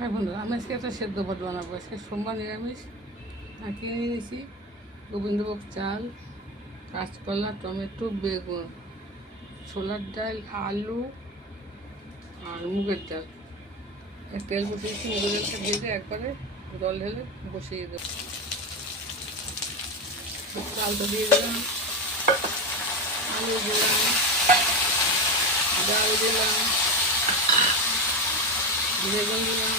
হ্যাঁ বন্ধু, আমি আজকে একটা সেদ্ধ ভাত বানাবো। আজকে সোমবার নিরামিষ। আর কিনে নিয়েছি গোবিন্দভোগ চাল, কাঁচকলা, টমেটো, বেগুন, ছোলার ডাল, আলু আর মুগের ডাল। তেল বসিয়েছি, মুগের ডালটা ভেজে একবারে জল ঢেলে বসিয়ে দেবো। চালটা দিয়ে দিলাম, আলু দিলাম, ডাল দিলাম, বেগুন দিলাম,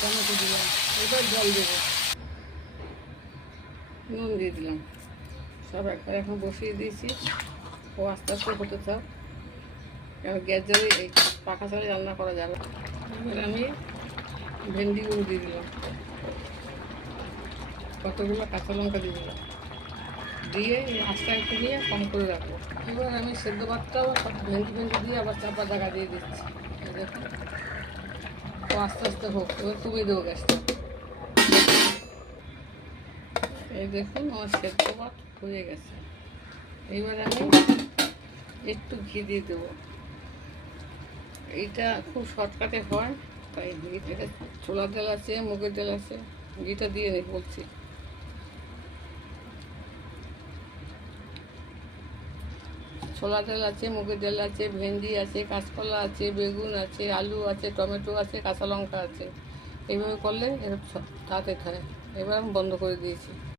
টমেটো দিলাম। এবার জল দেবো, নুন দিয়ে দিলাম। সব একবার এখন বসিয়ে দিয়েছি। ও আস্তে আস্তে হতে থাক, কারণ গ্যাস জ্বালিয়ে এই পাখা চালে রান্না করা যাবে। এবার আমি ভেন্ডিগুলো দিয়ে দিলাম, কতগুলো কাঁচা লঙ্কা দিয়ে দিলাম, দিয়ে আস্তে একটু নিয়ে কম করে রাখবো। এবার আমি সেদ্ধ ভাতটাও সব ভেন্ডি দিয়ে আবার চাপা জায়গা দিয়ে দিচ্ছি। দেখুন, ও আস্তে আস্তে হোক। এবার কমিয়ে দেবো গ্যাসটা। এই দেখুন, আমার সেদ্ধ ভাত হয়ে গেছে। এইবার আমি একটু ঘি দিয়ে দেবো। এইটা খুব শর্টকাটে হয়, তাই এটা ছোলার ডাল আছে, মুগের ডাল আছে, ঘিটা দিয়ে নেই বলছি। ছোলা ডাল আছে, মুগের ডাল আছে, ভেন্ডি আছে, কাঁচকলা আছে, বেগুন আছে, আলু আছে, টমেটো আছে, কাঁচা লঙ্কা আছে। এইভাবে করলে এর তাড়াতাড়ি খায়। এবার আমি বন্ধ করে দিয়েছি।